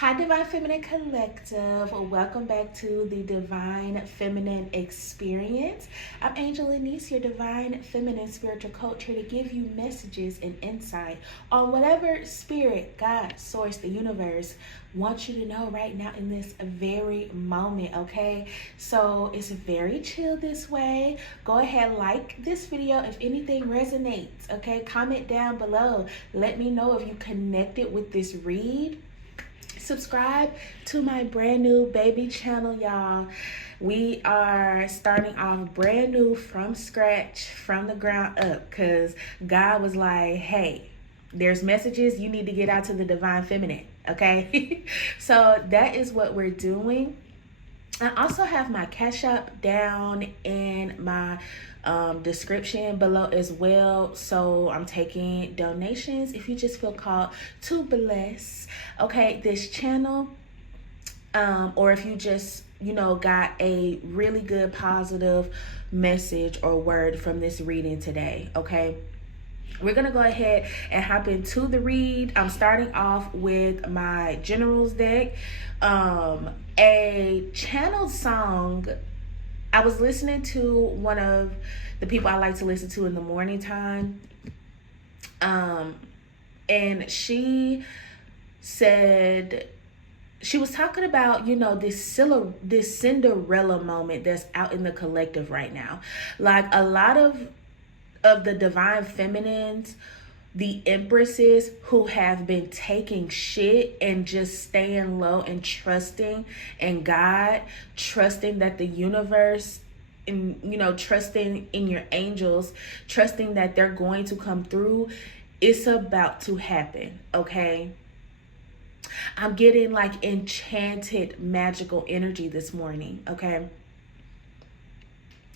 Hi, Divine Feminine Collective. Welcome back to the Divine Feminine Experience. I'm Angel Anise, your Divine Feminine Spiritual Coach, here to give you messages and insight on whatever spirit, God, source, the universe wants you to know right now in this very moment, okay? So it's very chill this way. Go ahead, like this video if anything resonates, okay? Comment down below. Let me know if you connected with this read. Subscribe to my brand new baby channel, y'all. We are starting off brand new from scratch, from the ground up, because God was like, hey, there's messages you need to get out to the Divine Feminine, okay? So that is what we're doing. I also have my Cash App down in my description below as well. So I'm taking donations if you just feel called to bless, okay, this channel. Or if you just, got a really good positive message or word from this reading today, okay? We're going to go ahead and hop into the read. I'm starting off with my Generals deck. A channeled song. I was listening to one of the people I like to listen to in the morning time. And she said, she was talking about, this Cinderella moment that's out in the collective right now. Like a lot of the Divine Feminines, the Empresses who have been taking shit and just staying low and trusting in God, trusting that the universe, and trusting in your angels, trusting that they're going to come through. It's about to happen, okay? I'm getting like enchanted magical energy this morning, okay?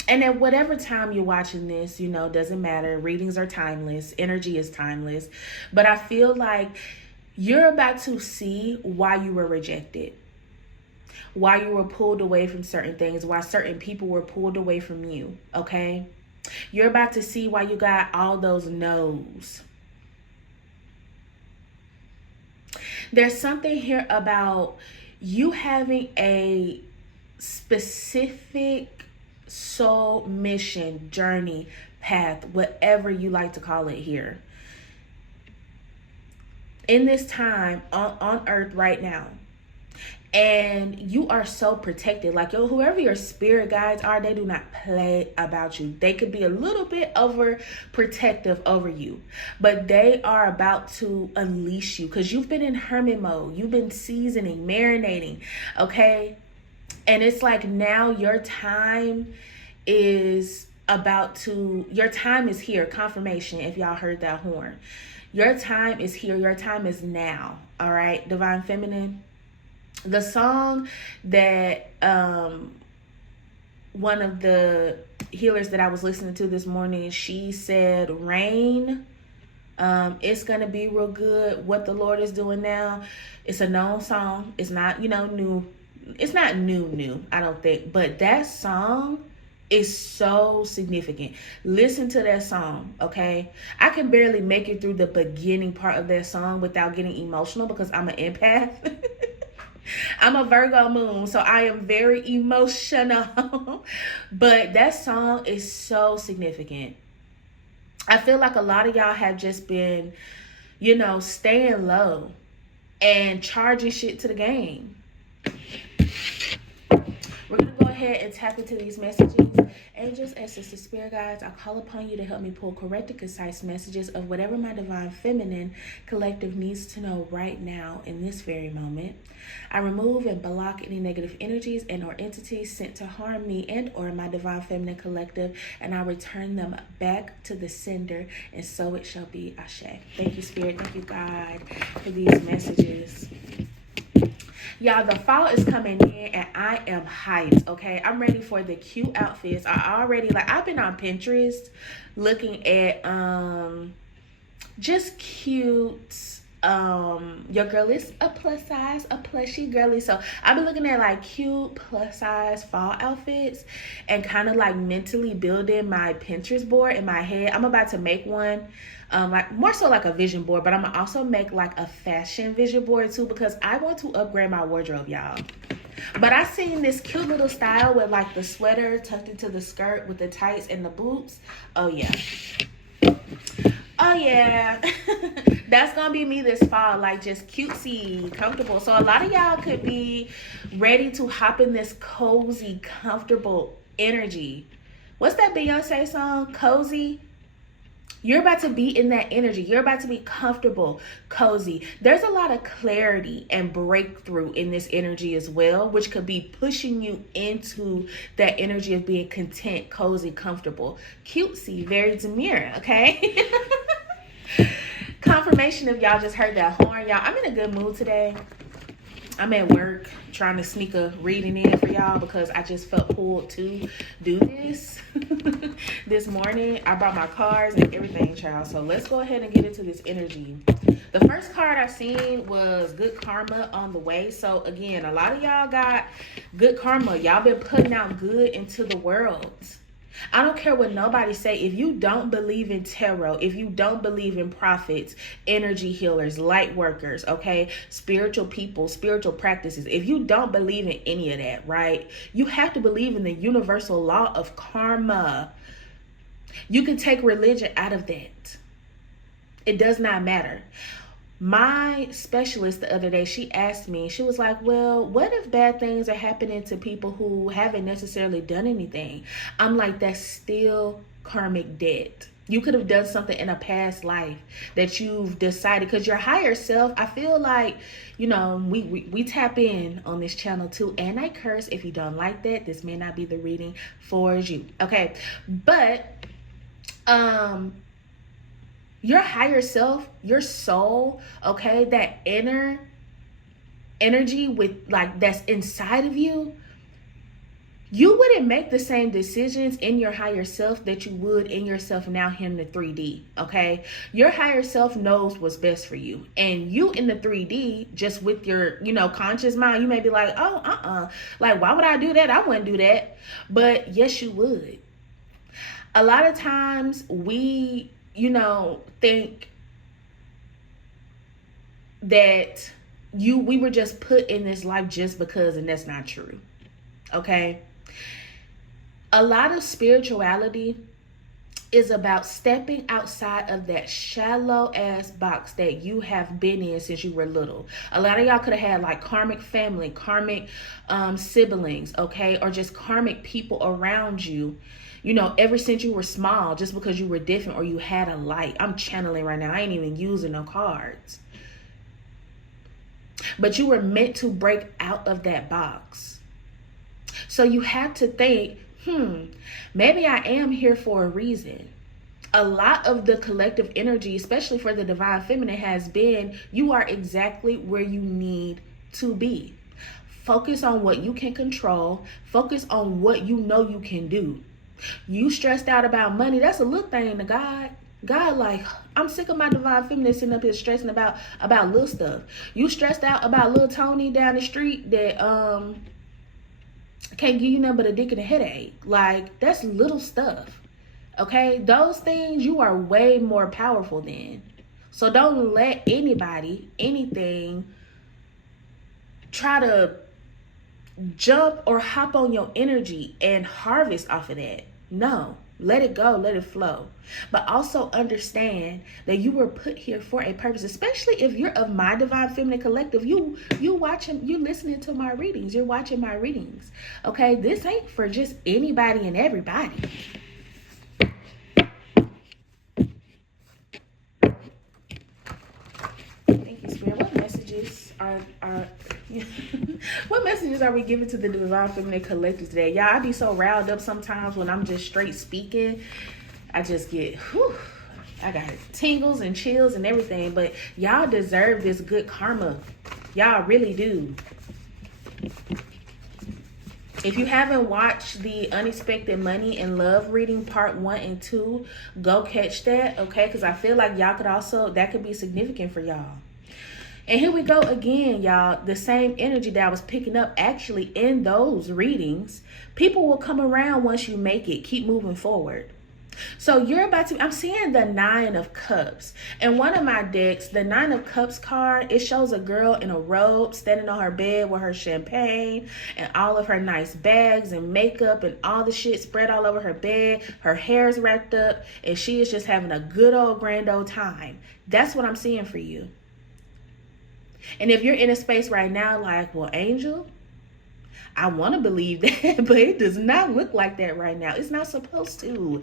And at whatever time you're watching this, doesn't matter. Readings are timeless. Energy is timeless. But I feel like you're about to see why you were rejected, why you were pulled away from certain things, why certain people were pulled away from you, okay? You're about to see why you got all those no's. There's something here about you having a specific soul mission, journey, path, whatever you like to call it here. In this time on earth right now. And you are so protected. Like, whoever your spirit guides are, they do not play about you. They could be a little bit overprotective over you, but they are about to unleash you because you've been in hermit mode. You've been seasoning, marinating, okay? And it's like now your time is your time is here. Confirmation, if y'all heard that horn. Your time is here. Your time is now, all right, Divine Feminine? The song that one of the healers that I was listening to this morning, she said, rain, it's going to be real good. What the Lord is doing now. It's a known song. It's not, new. It's not new, I don't think. But that song is so significant. Listen to that song, okay? I can barely make it through the beginning part of that song without getting emotional because I'm an empath. I'm a Virgo Moon, so I am very emotional. But that song is so significant. I feel like a lot of y'all have just been, staying low and charging shit to the game. We're going to go ahead and tap into these messages. Angels, ancestors, spirit guides, I call upon you to help me pull correct and concise messages of whatever my Divine Feminine collective needs to know right now in this very moment. I remove and block any negative energies and or entities sent to harm me and or my Divine Feminine collective, and I return them back to the sender, and so it shall be. Ashe. Thank you, Spirit. Thank you, God, for these messages. Y'all, the fall is coming in and I am hyped, okay? I'm ready for the cute outfits. I've been on Pinterest looking at just cute Your girl is a plus size, a plushy girly. So I've been looking at like cute plus size fall outfits and kind of like mentally building my Pinterest board in my head. I'm about to make one, like more so like a vision board, but I'm gonna also make like a fashion vision board too, because I want to upgrade my wardrobe, y'all. But I seen this cute little style with like the sweater tucked into the skirt with the tights and the boots. Oh yeah. Oh yeah. That's gonna be me this fall, like just cutesy, comfortable. So a lot of y'all could be ready to hop in this cozy, comfortable energy. What's that Beyonce song? Cozy? You're about to be in that energy. You're about to be comfortable, cozy. There's a lot of clarity and breakthrough in this energy as well, which could be pushing you into that energy of being content, cozy, comfortable, cutesy, very demure, okay? Confirmation if y'all just heard that horn. Y'all, I'm in a good mood today. I'm at work trying to sneak a reading in for y'all because I just felt pulled to do this this morning. I brought my cards and everything, child. So let's go ahead and get into this energy. The first card I seen was good karma on the way. So again, a lot of y'all got good karma. Y'all been putting out good into the world. I don't care what nobody say. If you don't believe in tarot, if you don't believe in prophets, energy healers, light workers, okay, spiritual people, spiritual practices, if you don't believe in any of that, right, you have to believe in the universal law of karma. You can take religion out of that. It does not matter. My specialist the other day, she asked me, she was like, well, what if bad things are happening to people who haven't necessarily done anything? I'm like, that's still karmic debt. You could have done something in a past life that you've decided, because your higher self, I feel like, you know, we tap in on this channel too. And I curse if you don't like that. This may not be the reading for you. Okay. But, your higher self, your soul, okay, that inner energy with like that's inside of you, you wouldn't make the same decisions in your higher self that you would in yourself now here in the 3D, okay? Your higher self knows what's best for you. And you in the 3D, just with your, you know, conscious mind, you may be like, oh, like, why would I do that? I wouldn't do that. But yes, you would. A lot of times we, you know, think that we were just put in this life just because, and that's not true. Okay? A lot of spirituality is about stepping outside of that shallow ass box that you have been in since you were little. A lot of y'all could have had like karmic family, karmic siblings, okay? Or just karmic people around you, you know, ever since you were small, just because you were different or you had a light. I'm channeling right now. I ain't even using no cards. But you were meant to break out of that box. So you have to think, maybe I am here for a reason. A lot of the collective energy, especially for the divine feminine, has been, you are exactly where you need to be. Focus on what you can control. Focus on what you know you can do. You stressed out about money, that's a little thing to God. God, like, I'm sick of my divine feminine sitting up here stressing about little stuff. You stressed out about little Tony down the street that can't give you nothing but a dick and a headache. Like, that's little stuff. Okay? Those things you are way more powerful than. So don't let anybody, anything, try to jump or hop on your energy and harvest off of that. No, let it go, let it flow. But also understand that you were put here for a purpose, especially if you're of my divine feminine collective. You watching, you listening to my readings, you're watching my readings. Okay, this ain't for just anybody and everybody. Thank you, Spirit. What messages are what messages are we giving to the divine feminine collective today? Y'all, I be so riled up sometimes when I'm just straight speaking. I just get, I got tingles and chills and everything. But y'all deserve this good karma. Y'all really do. If you haven't watched the Unexpected Money and Love reading part 1 and 2, go catch that, okay? Because I feel like y'all could also, that could be significant for y'all. And here we go again, y'all. The same energy that I was picking up actually in those readings. People will come around once you make it. Keep moving forward. So you're about to, I'm seeing the 9 of Cups. And one of my decks, the 9 of Cups card, it shows a girl in a robe standing on her bed with her champagne and all of her nice bags and makeup and all the shit spread all over her bed. Her hair's wrapped up and she is just having a good old grand old time. That's what I'm seeing for you. And if you're in a space right now like, well, Angel, I want to believe that, but it does not look like that right now. It's not supposed to.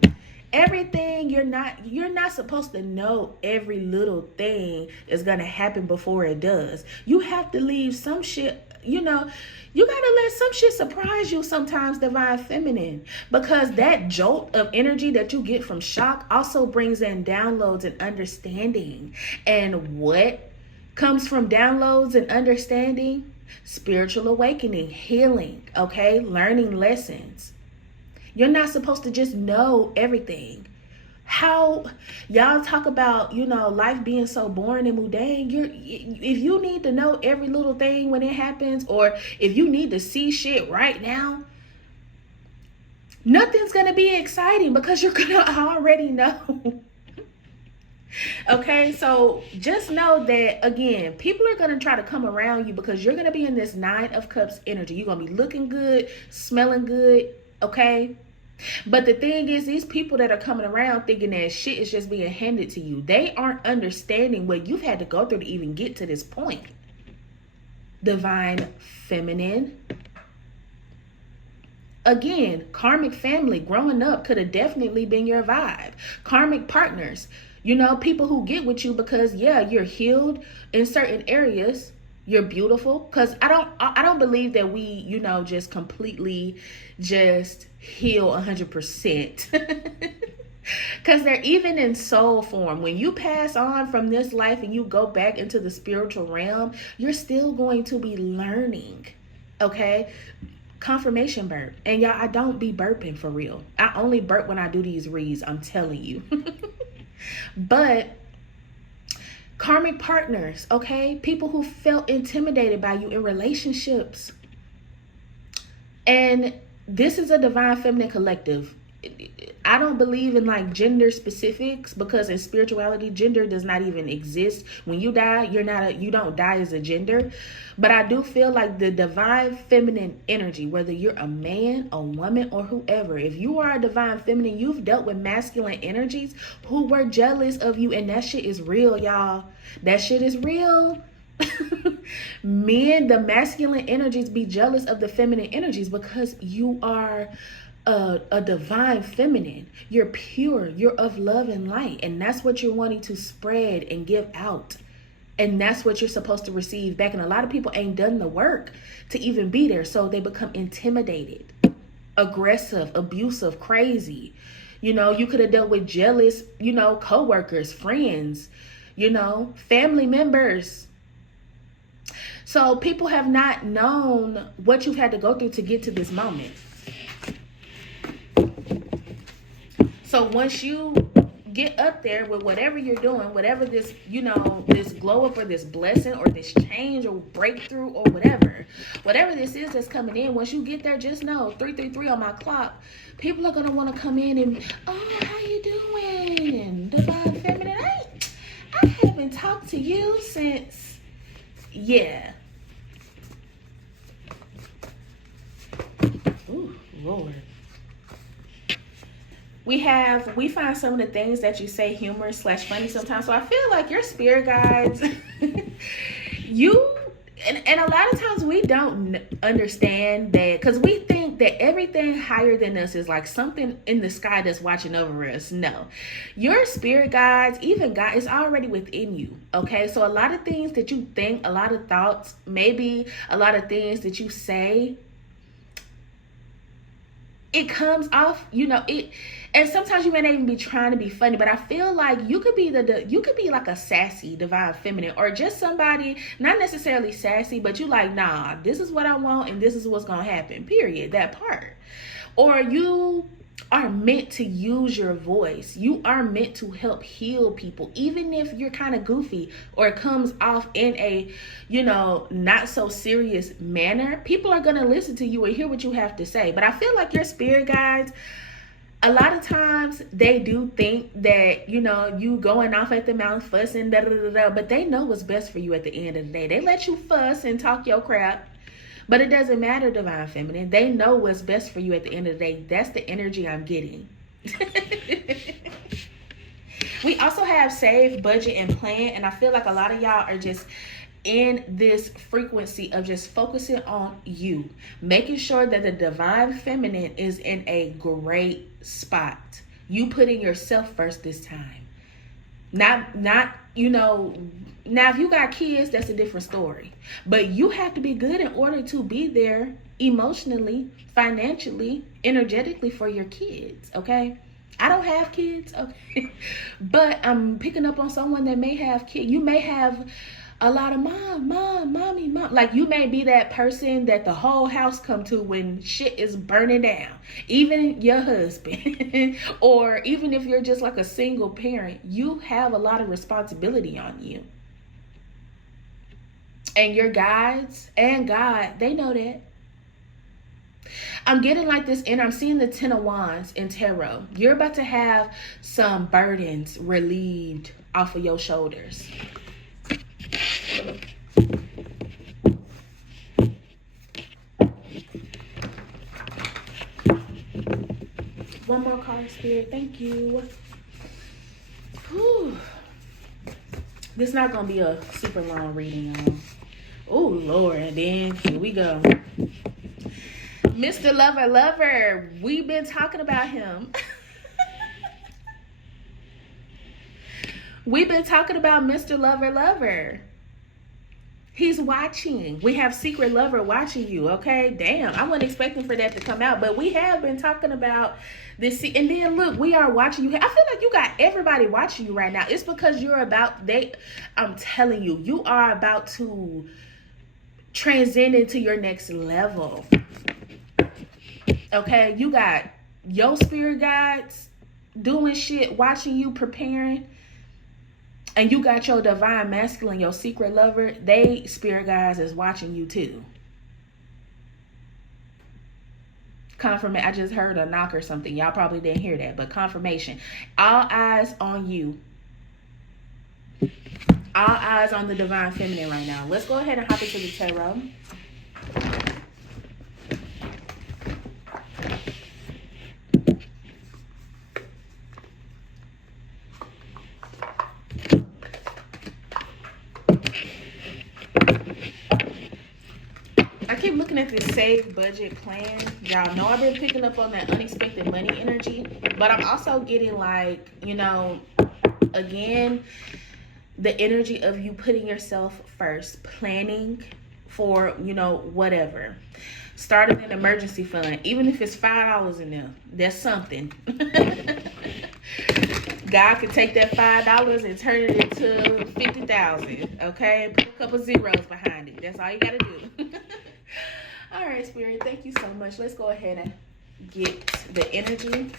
Everything, you're not supposed to know every little thing is going to happen before it does. You have to leave some shit, you got to let some shit surprise you sometimes, Divine Feminine, because that jolt of energy that you get from shock also brings in downloads and understanding. And what comes from downloads and understanding? Spiritual awakening, healing, okay? Learning lessons. You're not supposed to just know everything. How y'all talk about, life being so boring and mundane. If you need to know every little thing when it happens, or if you need to see shit right now, nothing's going to be exciting because you're going to already know. Okay, so just know that, again, people are going to try to come around you because you're going to be in this 9 of Cups energy. You're going to be looking good, smelling good, okay? But the thing is, these people that are coming around thinking that shit is just being handed to you, they aren't understanding what you've had to go through to even get to this point. Divine Feminine. Again, karmic family growing up could have definitely been your vibe. Karmic partners, people who get with you because, yeah, you're healed in certain areas. You're beautiful. Because I don't believe that we, just completely just heal 100%. Because they're even in soul form. When you pass on from this life and you go back into the spiritual realm, you're still going to be learning. Okay? Confirmation burp. And y'all, I don't be burping for real. I only burp when I do these reads. I'm telling you. But karmic partners, okay? People who felt intimidated by you in relationships. And this is a Divine Feminine collective. I don't believe in like gender specifics because in spirituality, gender does not even exist. When you die, you don't die as a gender. But I do feel like the Divine Feminine energy, whether you're a man, a woman, or whoever, if you are a Divine Feminine, you've dealt with masculine energies who were jealous of you. And that shit is real, y'all. That shit is real. Men, the masculine energies be jealous of the feminine energies because you are a Divine Feminine. You're pure. You're of love and light. And that's what you're wanting to spread and give out. And that's what you're supposed to receive back. And a lot of people ain't done the work to even be there. So they become intimidated, aggressive, abusive, crazy. You could have dealt with jealous, co-workers, friends, family members. So people have not known what you've had to go through to get to this moment. So once you get up there with whatever you're doing, whatever this, this glow up or this blessing or this change or breakthrough or whatever this is that's coming in, once you get there, just know 333 on my clock, people are going to want to come in and, oh, how you doing? Divine Feminine. I haven't talked to you since, yeah. Ooh, Lord. We find some of the things that you say humorous / funny sometimes. So I feel like your spirit guides, and a lot of times we don't understand that because we think that everything higher than us is like something in the sky that's watching over us. No, your spirit guides, even God, is already within you. Okay, so a lot of things that you think, a lot of thoughts, maybe a lot of things that you say, it comes off, and sometimes you may not even be trying to be funny, but I feel like you could be like a sassy Divine Feminine, or just somebody not necessarily sassy, but you like, nah, this is what I want and this is what's gonna happen, period, that part. Or you are meant to use your voice. You are meant to help heal people. Even if you're kind of goofy or it comes off in a, not so serious manner, people are going to listen to you and hear what you have to say. But I feel like your spirit guides, a lot of times they do think that, you going off at the mouth, fussing, but they know what's best for you at the end of the day. They let you fuss and talk your crap. But it doesn't matter, Divine Feminine. They know what's best for you at the end of the day. That's the energy I'm getting. We also have save, budget, and plan. And I feel like a lot of y'all are just in this frequency of just focusing on you. Making sure that the Divine Feminine is in a great spot. You putting yourself first this time. Not now if you got kids, that's a different story. But you have to be good in order to be there emotionally, financially, energetically for your kids, okay? I don't have kids, okay? But I'm picking up on someone that may have kids. You may have a lot of mommy. Like you may be that person that the whole house come to when shit is burning down. Even your husband. Or even if you're just like a single parent, you have a lot of responsibility on you. And your guides and God, they know that. I'm getting like this, and I'm seeing the 10 of Wands in tarot. You're about to have some burdens relieved off of your shoulders. One more card, Spirit. Thank you. Whew. This is not going to be a super long reading, y'all. Oh, Lord. And then here we go. Mr. Lover. We've been talking about him. We've been talking about Mr. Lover. He's watching. We have Secret Lover watching you, okay? Damn, I wasn't expecting for that to come out, but we have been talking about this. And then look, we are watching you. I feel like you got everybody watching you right now. It's because I'm telling you, you are about to transcend into your next level. Okay? You got your spirit guides doing shit, watching you, preparing. And you got your divine masculine, your secret lover. They, spirit guides, is watching you too. Confirmation. I just heard a knock or something. Y'all probably didn't hear that, but confirmation. All eyes on you. All eyes on the Divine Feminine right now. Let's go ahead and hop into the tarot. Keep looking at this save budget plan. Y'all know I've been picking up on that unexpected money energy, but I'm also getting like, again, the energy of you putting yourself first, planning for, whatever. Starting an emergency fund, even if it's $5 in there, that's something. God can take that $5 and turn it into $50,000. Okay, put a couple zeros behind it. That's all you gotta do. All right, Spirit, thank you so much. Let's go ahead and get the energy.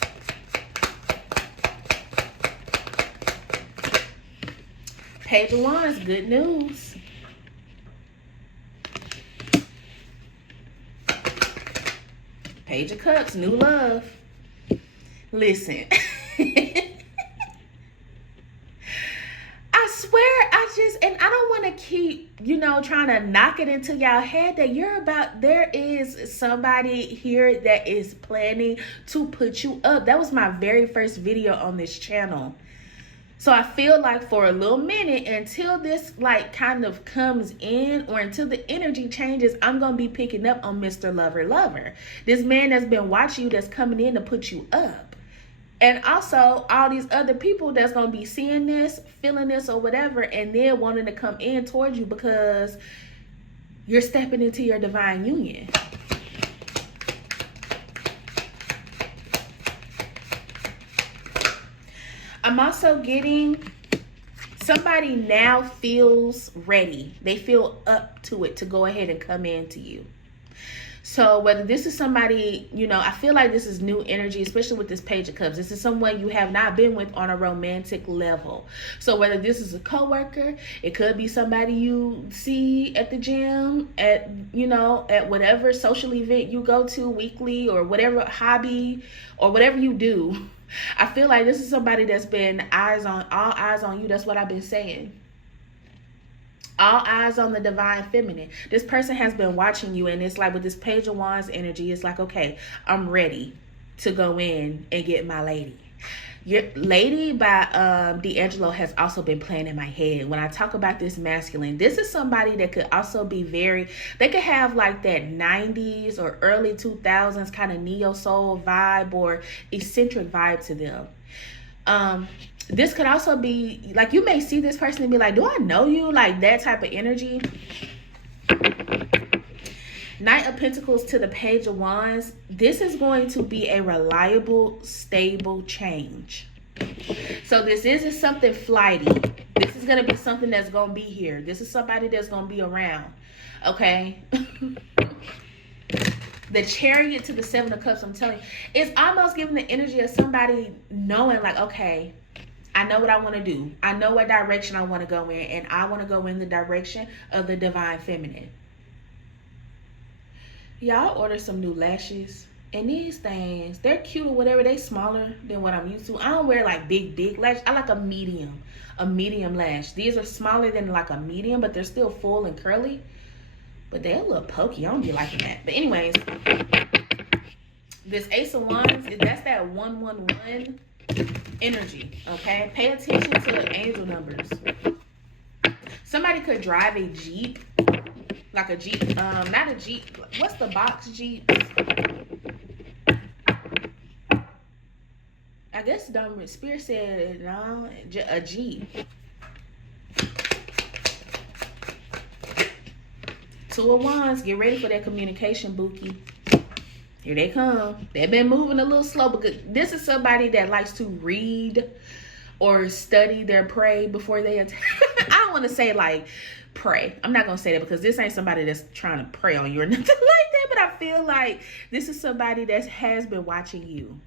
Page of Wands, good news. Page of Cups, new love. Listen. I swear, and I don't want to keep, trying to knock it into y'all head that there is somebody here that is planning to put you up. That was my very first video on this channel. So I feel like for a little minute, until this kind of comes in, or until the energy changes, I'm going to be picking up on Mr. Lover. This man that's been watching you, that's coming in to put you up. And also all these other people that's going to be seeing this, feeling this or whatever, and then wanting to come in towards you because you're stepping into your divine union. I'm also getting somebody now feels ready. They feel up to it to go ahead and come in to you. So whether this is somebody, you know, I feel like this is new energy, especially with this Page of Cups. This is someone you have not been with on a romantic level. So whether this is a coworker, it could be somebody you see at the gym, at, you know, at whatever social event you go to weekly, or whatever hobby or whatever you do. I feel like this is somebody that's been all eyes on you. That's what I've been saying. All eyes on the divine feminine. This person has been watching you, and it's like with this Page of Wands energy, it's like, okay, I'm ready to go in and get my lady. Your Lady by D'Angelo has also been playing in my head. When I talk about this masculine, this is somebody that could also be they could have like that 90s or early 2000s kind of neo soul vibe or eccentric vibe to them. This could also be like, you may see this person and be like, do I know you? Like that type of energy. Knight of Pentacles to the Page of Wands. This is going to be a reliable, stable change. So this isn't something flighty. This is going to be something that's going to be here. This is somebody that's going to be around. Okay? The Chariot to the Seven of Cups, I'm telling you, it's almost giving the energy of somebody knowing like, okay, I know what I want to do. I know what direction I want to go in, and I want to go in the direction of the divine feminine. Y'all order some new lashes, and these things, they're cute or whatever. They smaller than what I'm used to. I don't wear like big lashes. I like a medium lash. These are smaller than like a medium, but they're still full and curly. But they're a little pokey. I don't be liking that. But anyways, this Ace of Wands, that's that 111 energy. Okay, pay attention to the angel numbers. Somebody could drive a Jeep, like a Jeep, not a Jeep. What's the box Jeep? I guess Spirit said no, a Jeep. Two of Wands, get ready for that communication, Bookie. Here they come. They've been moving a little slow, because this is somebody that likes to read or study their prey before they attack. I don't want to say like pray. I'm not going to say that, because this ain't somebody that's trying to prey on you or nothing like that. But I feel like this is somebody that has been watching you.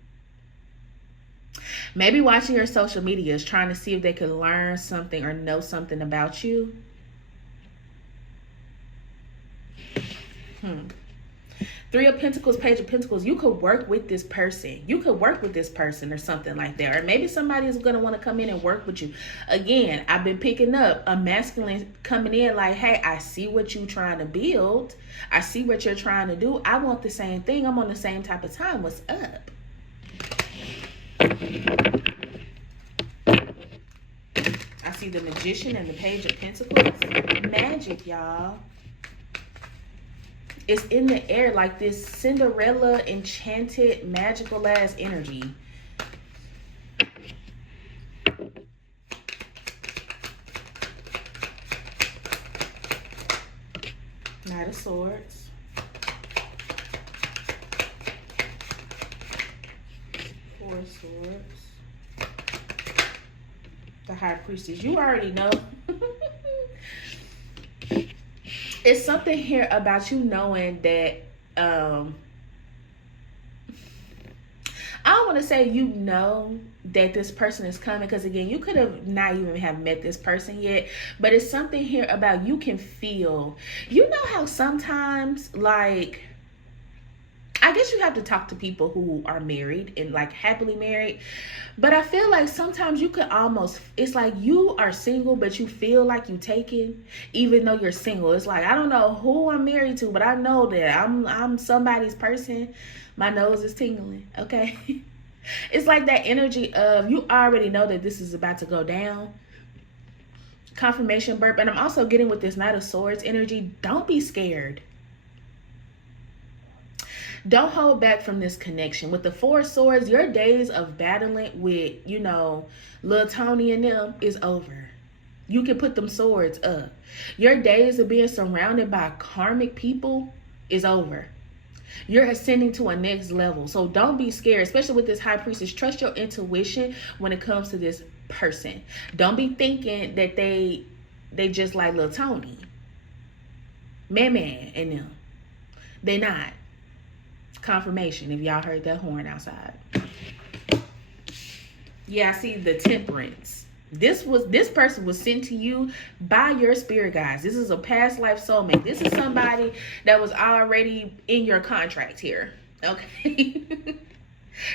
Maybe watching your social medias, trying to see if they could learn something or know something about you. Three of Pentacles, Page of Pentacles. You could work with this person. You could work with this person or something like that. Or maybe somebody is going to want to come in and work with you. Again, I've been picking up a masculine coming in like, hey, I see what you're trying to build. I see what you're trying to do. I want the same thing. I'm on the same type of time. What's up? I see the Magician and the Page of Pentacles. Magic, y'all. It's in the air, like this Cinderella, enchanted, magical ass energy. Knight of Swords. Four of Swords. The High Priestess. You already know. It's something here about you knowing that, I don't want to say you know that this person is coming, because again, you could have not even have met this person yet, but it's something here about you can feel, you know how sometimes, like, I guess you have to talk to people who are married and like happily married, but I feel like sometimes you could almost, it's like you are single, but you feel like you taken, even though you're single. It's like, I don't know who I'm married to, but I know that I'm somebody's person. My nose is tingling. Okay. It's like that energy of you already know that this is about to go down. Confirmation burp. And I'm also getting with this Knight of Swords energy. Don't be scared. Don't hold back from this connection. With the Four of Swords, your days of battling with, you know, Lil Tony and them is over. You can put them swords up. Your days of being surrounded by karmic people is over. You're ascending to a next level. So don't be scared, especially with this High Priestess. Trust your intuition when it comes to this person. Don't be thinking that they just like Lil Tony, Man and them. They not. Confirmation if y'all heard that horn outside. Yeah, I see the Temperance. This person was sent to you by your spirit guides. This is a past life soulmate. This is somebody that was already in your contract here. Okay.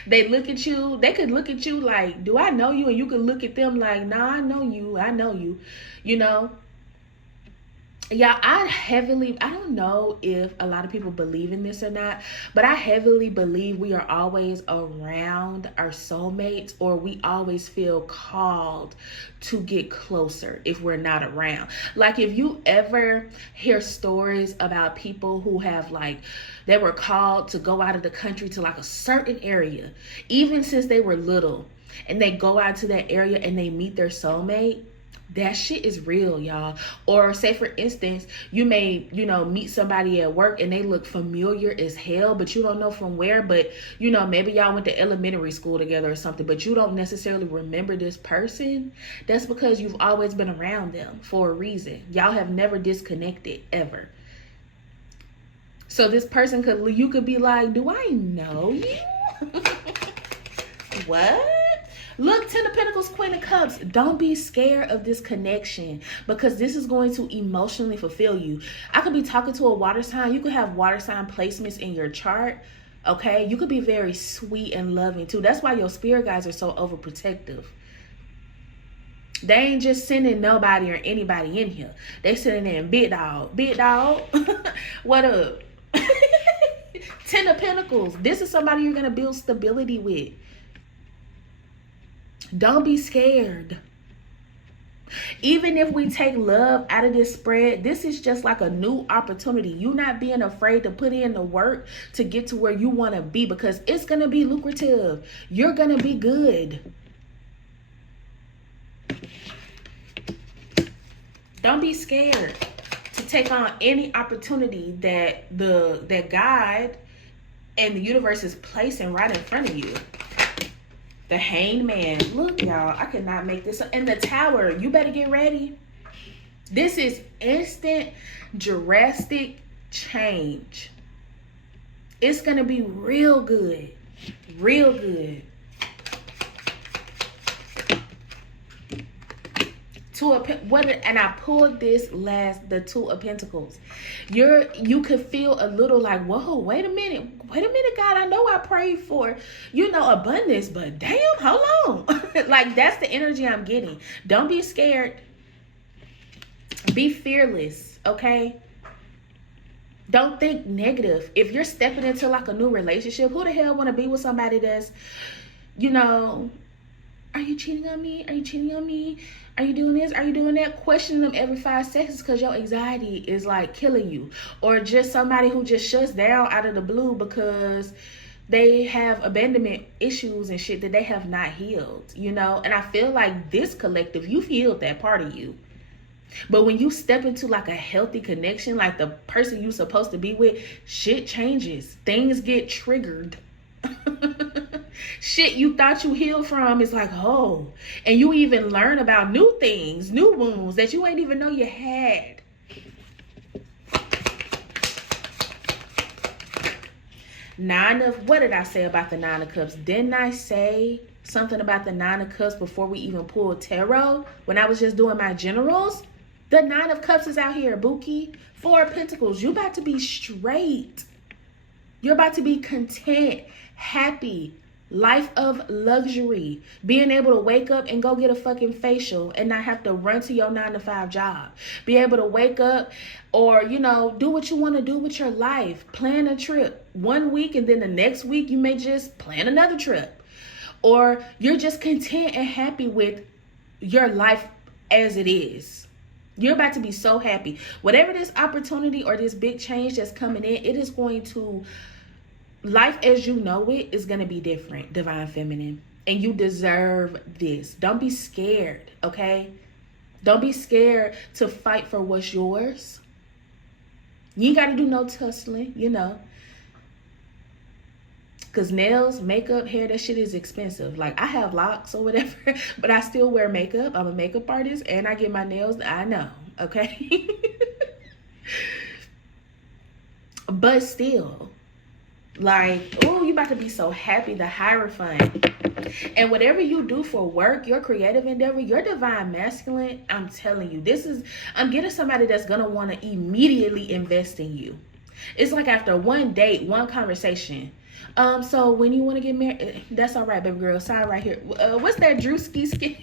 They look at you, they could look at you like, do I know you? And you could look at them like, nah, I know you, you know? Yeah, I don't know if a lot of people believe in this or not, but I heavily believe we are always around our soulmates, or we always feel called to get closer if we're not around. Like if you ever hear stories about people who have like, they were called to go out of the country to like a certain area, even since they were little, and they go out to that area and they meet their soulmate. That shit is real, y'all. Or say for instance, you may, meet somebody at work and they look familiar as hell, but you don't know from where. But, maybe y'all went to elementary school together or something, but you don't necessarily remember this person. That's because you've always been around them for a reason. Y'all have never disconnected ever. So this person you could be like, do I know you? What? Look, Ten of Pentacles, Queen of Cups. Don't be scared of this connection, because this is going to emotionally fulfill you. I could be talking to a water sign. You could have water sign placements in your chart. Okay? You could be very sweet and loving too. That's why your spirit guides are so overprotective. They ain't just sending nobody or anybody in here. They sending in big dog. Big dog. What up? Ten of Pentacles. This is somebody you're going to build stability with. Don't be scared. Even if we take love out of this spread, this is just like a new opportunity. You not being afraid to put in the work to get to where you want to be, because it's going to be lucrative. You're going to be good. Don't be scared to take on any opportunity that God and the universe is placing right in front of you. The Hanged Man. Look, y'all, I cannot make this up. And the Tower. You better get ready. This is instant, drastic change. It's going to be real good. Real good. And I pulled this the Two of Pentacles. You could feel a little like, whoa, wait a minute, God, I know I prayed for, abundance, but damn, hold on. Like, that's the energy I'm getting. Don't be scared. Be fearless, okay? Don't think negative. If you're stepping into like a new relationship, who the hell want to be with somebody that's, are you cheating on me? Are you cheating on me? Are you doing this? Are you doing that? Questioning them every 5 seconds because your anxiety is like killing you. Or just somebody who just shuts down out of the blue because they have abandonment issues and shit that they have not healed, And I feel like this collective, you've healed that part of you. But when you step into like a healthy connection, like the person you're supposed to be with, shit changes. Things get triggered. Shit you thought you healed from is like, oh. And you even learn about new things, new wounds that you ain't even know you had. What did I say about the Nine of Cups? Didn't I say something about the Nine of Cups before we even pulled tarot? When I was just doing my generals? The Nine of Cups is out here, Buki. Four of Pentacles. You about to be straight. You're about to be content, happy, life of luxury, being able to wake up and go get a fucking facial and not have to run to your 9-to-5 job. Be able to wake up or, do what you want to do with your life. Plan a trip 1 week and then the next week you may just plan another trip. Or you're just content and happy with your life as it is. You're about to be so happy. Whatever this opportunity or this big change that's coming in, it is going to, life as you know it is going to be different, Divine Feminine. And you deserve this. Don't be scared, okay? Don't be scared to fight for what's yours. You ain't got to do no tussling, Because nails, makeup, hair, that shit is expensive. Like, I have locks or whatever, but I still wear makeup. I'm a makeup artist and I get my nails. I know, okay? But still, Like, oh, you about to be so happy, the Hierophant. And whatever you do for work, your creative endeavor, your divine masculine, I'm telling you, I'm getting somebody that's going to want to immediately invest in you. It's like after one date, one conversation. So when you want to get married, that's all right, baby girl. Sign right here. What's that Drewski skin?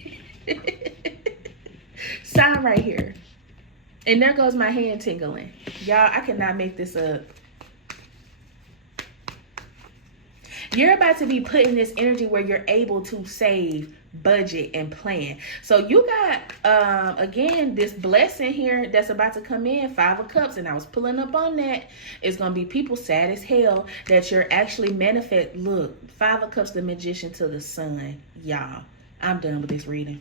Sign right here. And there goes my hand tingling. Y'all, I cannot make this up. You're about to be put in this energy where you're able to save, budget, and plan. So you got, again, this blessing here that's about to come in, 5 of Cups, and I was pulling up on that. It's going to be people sad as hell that you're actually manifest. Look, 5 of Cups, the Magician to the Sun. Y'all, I'm done with this reading.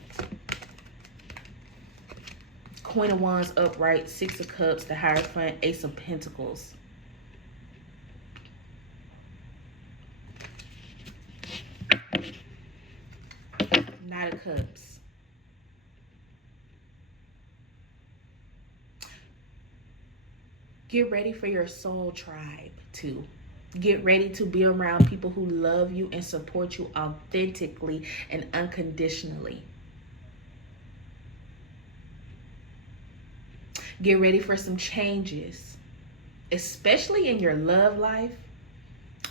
Queen of Wands upright, 6 of Cups, the Hierophant, Ace of Pentacles. Knight of Cups. Get ready for your soul tribe too. Get ready to be around people who love you and support you authentically and unconditionally. Get ready for some changes, especially in your love life,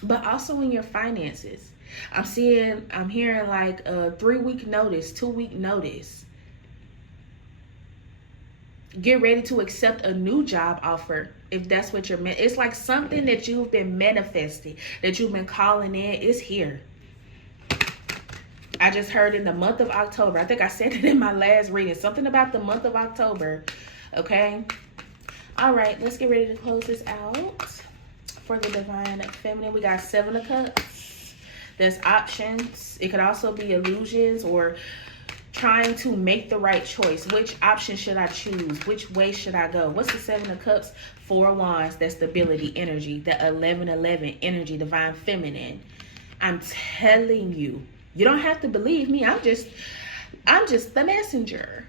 but also in your finances. I'm hearing like a 3-week notice, 2-week notice. Get ready to accept a new job offer if that's what you're meant. It's like something that you've been manifesting, that you've been calling in, is here. I just heard in the month of October, I think I said it in my last reading, something about the month of October. Okay. All right, let's get ready to close this out for the Divine Feminine. We got 7 of Cups. There's options. It could also be illusions or trying to make the right choice. Which option should I choose? Which way should I go? What's the 7 of Cups? 4 of Wands. That's stability energy. The 11-11 energy, Divine Feminine. I'm telling you, you don't have to believe me. I'm just the messenger.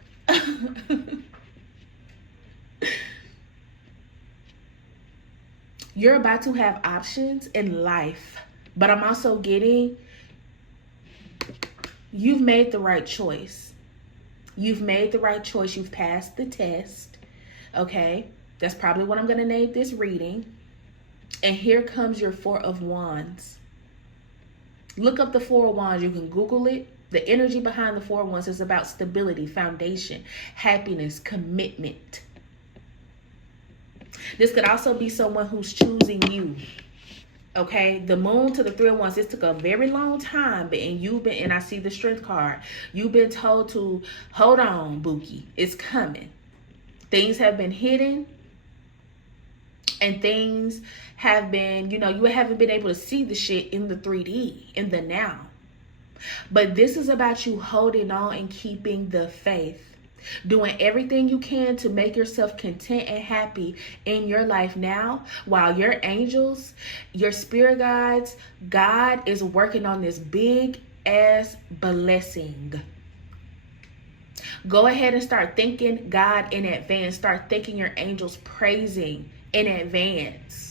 You're about to have options in life, but I'm also getting, you've made the right choice. You've made the right choice. You've passed the test. Okay. That's probably what I'm going to name this reading. And here comes your 4 of Wands. Look up the 4 of Wands. You can Google it. The energy behind the 4 of Wands is about stability, foundation, happiness, commitment. This could also be someone who's choosing you. Okay, the Moon to the 3 of Wands. This took a very long time, but and I see the Strength card. You've been told to hold on, Bookie. It's coming. Things have been hidden, and things have been, you haven't been able to see the shit in the 3D, in the now. But this is about you holding on and keeping the faith. Doing everything you can to make yourself content and happy in your life now, while your angels, your spirit guides, God is working on this big ass blessing. Go ahead and start thanking God in advance. Start thanking your angels, praising in advance.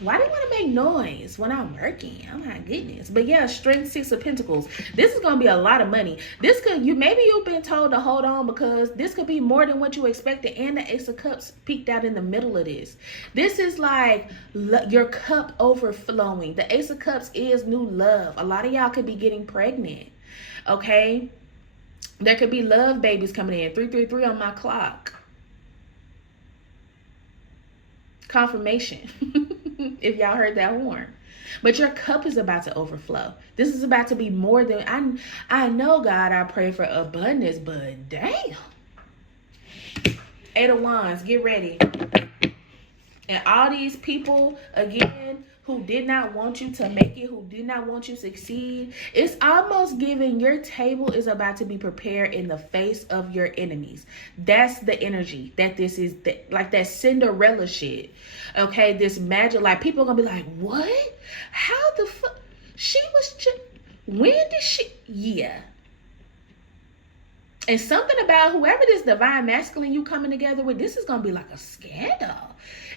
Why do you want to make noise when I'm working? Oh my goodness. But yeah, Strength, 6 of Pentacles. This is going to be a lot of money. Maybe you've been told to hold on because this could be more than what you expected. And the Ace of Cups peeked out in the middle of this. This is like your cup overflowing. The Ace of Cups is new love. A lot of y'all could be getting pregnant. Okay. There could be love babies coming in. 333 on my clock. Confirmation. If y'all heard that horn. But your cup is about to overflow. This is about to be more than I know, God, I pray for abundance, but damn. 8 of Wands, get ready. And all these people, again, who did not want you to make it, who did not want you to succeed, it's almost giving your table is about to be prepared in the face of your enemies. That's the energy that this is, like that Cinderella shit. Okay, this magic, like people are gonna be like, what? How the fuck? She was just, when did she? Yeah. And something about whoever this divine masculine you coming together with, this is gonna be like a scandal.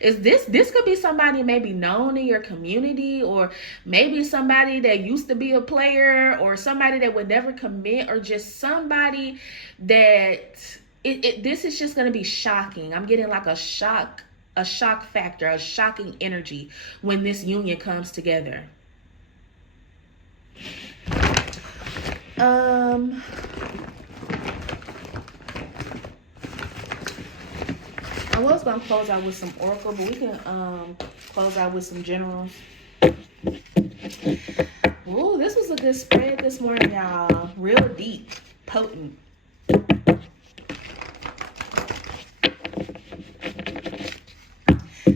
Is this could be somebody maybe known in your community, or maybe somebody that used to be a player, or somebody that would never commit, or just somebody that this is just going to be shocking. I'm getting like a shock factor, a shocking energy when this union comes together. I was gonna close out with some oracle, but we can close out with some generals. Ooh, this was a good spread this morning, y'all. Real deep, potent.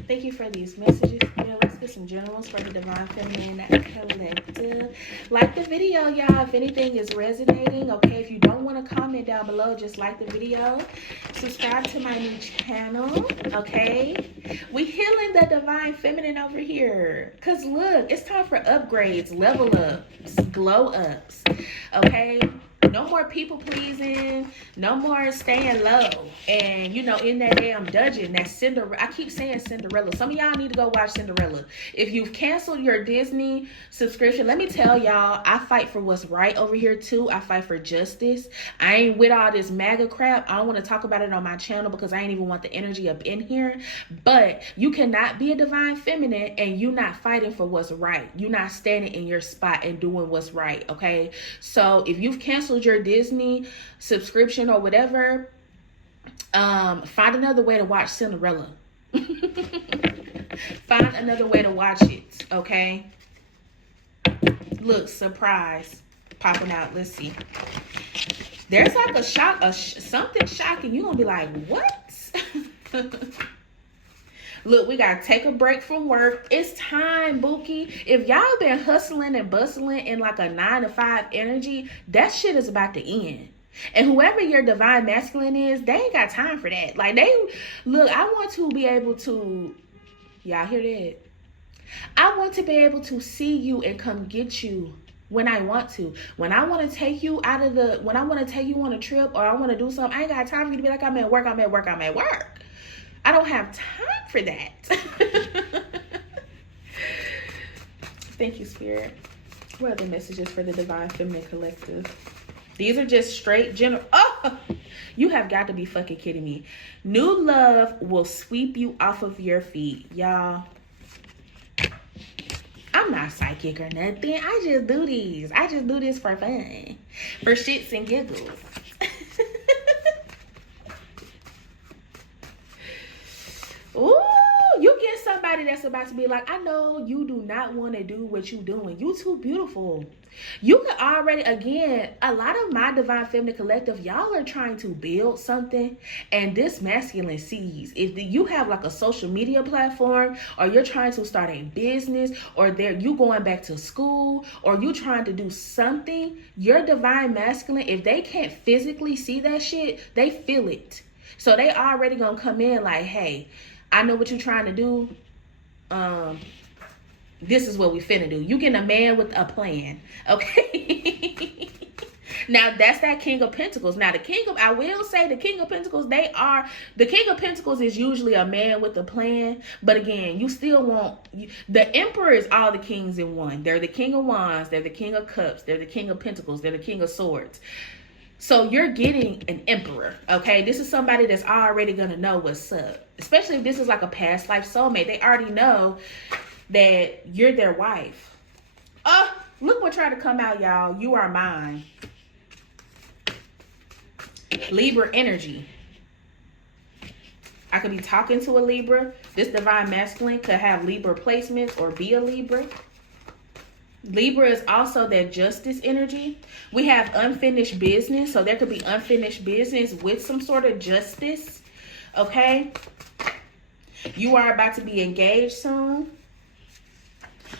Thank you for these messages. Yeah, let's get some generals for the Divine Feminine Collective. Like the video, y'all, if anything is resonating. Okay, if you don't want to comment down below, just like the video. Subscribe to my new channel. Okay, we healing the Divine Feminine over here. Because look, it's time for upgrades, level ups, glow ups. Okay, no more people pleasing, no more staying low, and you know, in that damn dungeon, that Cinderella. I keep saying Cinderella. Some of y'all need to go watch Cinderella. If you've canceled your Disney subscription, let me tell y'all, I fight for what's right over here too. I fight for justice. I ain't with all this MAGA crap. I don't want to talk about it on my channel because I ain't even want the energy up in here. But you cannot be a Divine Feminine and you not fighting for what's right. You not standing in your spot and doing what's right. Okay, so if you've canceled your Disney subscription or whatever, find another way to watch Cinderella. Find another way to watch it. Okay, look, surprise popping out. Let's see, there's like a shock, something shocking. You're gonna be like, what? Look, we gotta take a break from work. It's time, Bookie. If y'all been hustling and bustling in like a 9-to-5 energy, that shit is about to end. And whoever your Divine Masculine is, they ain't got time for that. Like, look, I want to be able to, y'all hear that? I want to be able to see you and come get you when I want to. When I want to take you when I want to take you on a trip or I want to do something, I ain't got time for you to be like, I'm at work. I don't have time for that. Thank you, Spirit. What are the messages for the Divine Feminine Collective? These are just straight general. Oh, you have got to be fucking kidding me. New love will sweep you off of your feet, y'all. I'm not psychic or nothing. I just do these. I just do this for fun, for shits and giggles. Ooh, you get somebody that's about to be like, I know you do not want to do what you doing. You too beautiful. You can already, again, a lot of my Divine Feminine Collective, y'all are trying to build something, and this masculine sees. If you have like a social media platform, or you're trying to start a business, or you going back to school, or you trying to do something, your Divine Masculine, if they can't physically see that shit, they feel it. So they already gonna come in like, hey, I know what you're trying to do. This is what we finna do. You getting a man with a plan, okay? Now that's that King of Pentacles. Now I will say the King of Pentacles, the King of Pentacles is usually a man with a plan. But again, you still want, the Emperor is all the kings in one. They're the King of Wands, they're the King of Cups, they're the King of Pentacles, they're the King of Swords. So you're getting an Emperor, okay? This is somebody that's already gonna know what's up. Especially if this is like a past life soulmate. They already know that you're their wife. Oh, look what tried to come out, y'all. You are mine. Libra energy. I could be talking to a Libra. This Divine Masculine could have Libra placements or be a Libra. Libra is also that justice energy. We have unfinished business. So there could be unfinished business with some sort of justice. Okay. You are about to be engaged soon.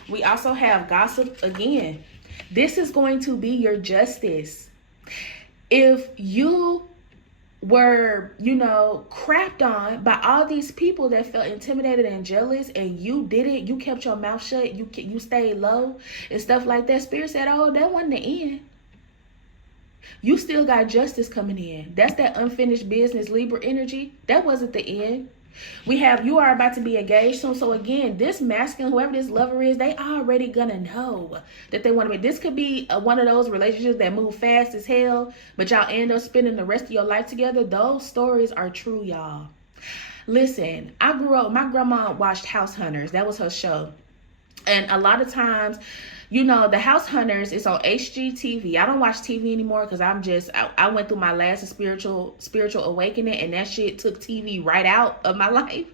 We also have gossip again. This is going to be your justice. If you were, crapped on by all these people that felt intimidated and jealous, and you did it, you kept your mouth shut, you stayed low and stuff like that, Spirit said, oh, that wasn't the end. You still got justice coming in. That's that unfinished business Libra energy. That wasn't the end. You are about to be engaged soon. So again, this masculine, whoever this lover is, they already gonna know that they want to be. This could be one of those relationships that move fast as hell, but y'all end up spending the rest of your life together. Those stories are true, y'all. Listen, I grew up, my grandma watched House Hunters. That was her show. And a lot of times, you know, the House Hunters is on HGTV. I don't watch TV anymore because I went through my last spiritual awakening, and that shit took TV right out of my life.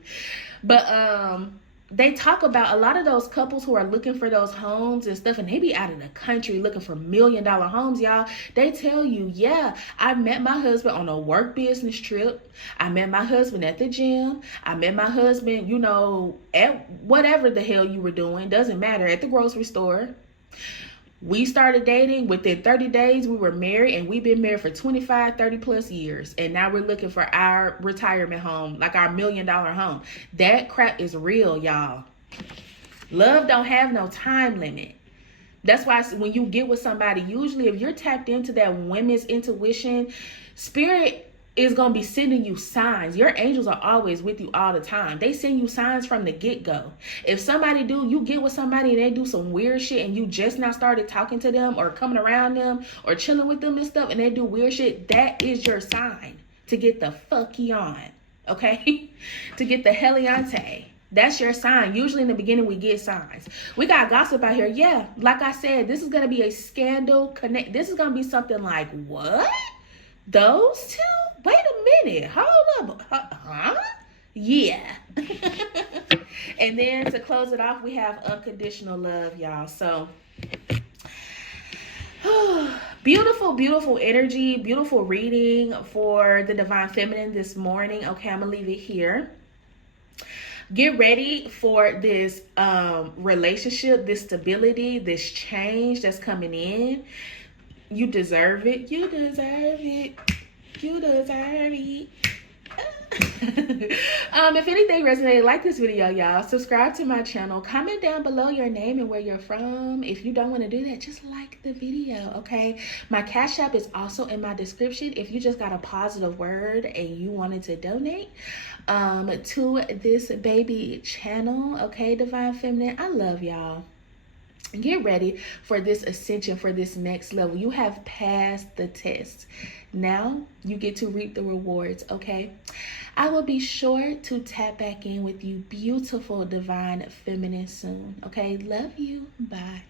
But they talk about a lot of those couples who are looking for those homes and stuff, and they be out of the country looking for $1 million homes, y'all. They tell you, yeah, I met my husband on a work business trip. I met my husband at the gym. I met my husband, you know, at whatever the hell you were doing. Doesn't matter. At the grocery store. We started dating. Within 30 days, we were married, and we've been married for 25, 30 plus years. And now we're looking for our retirement home, like our $1 million home. That crap is real, y'all. Love don't have no time limit. That's why when you get with somebody, usually if you're tapped into that women's intuition, spirit is going to be sending you signs. Your angels are always with you all the time. They send you signs from the get-go. If you get with somebody and they do some weird shit and you just now started talking to them or coming around them or chilling with them and stuff, and they do weird shit, that is your sign to get the fuck on, okay? To get the heliante. That's your sign. Usually in the beginning, we get signs. We got gossip out here. Yeah, like I said, this is going to be a scandal This is going to be something like, what? Those two? Wait a minute. Hold up. Huh? Yeah. And then to close it off, we have unconditional love, y'all. So beautiful, beautiful energy, beautiful reading for the Divine Feminine this morning. Okay, I'm going to leave it here. Get ready for this relationship, this stability, this change that's coming in. You deserve it. You deserve it. You deserve it. If anything resonated, like this video, y'all. Subscribe to my channel. Comment down below your name and where you're from. If you don't want to do that, just like the video, okay? My Cash App is also in my description. If you just got a positive word and you wanted to donate to this baby channel, okay, Divine Feminine, I love y'all. Get ready for this ascension, for this next level. You have passed the test. Now you get to reap the rewards, okay? I will be sure to tap back in with you, beautiful Divine Feminine, soon, okay? Love you. Bye.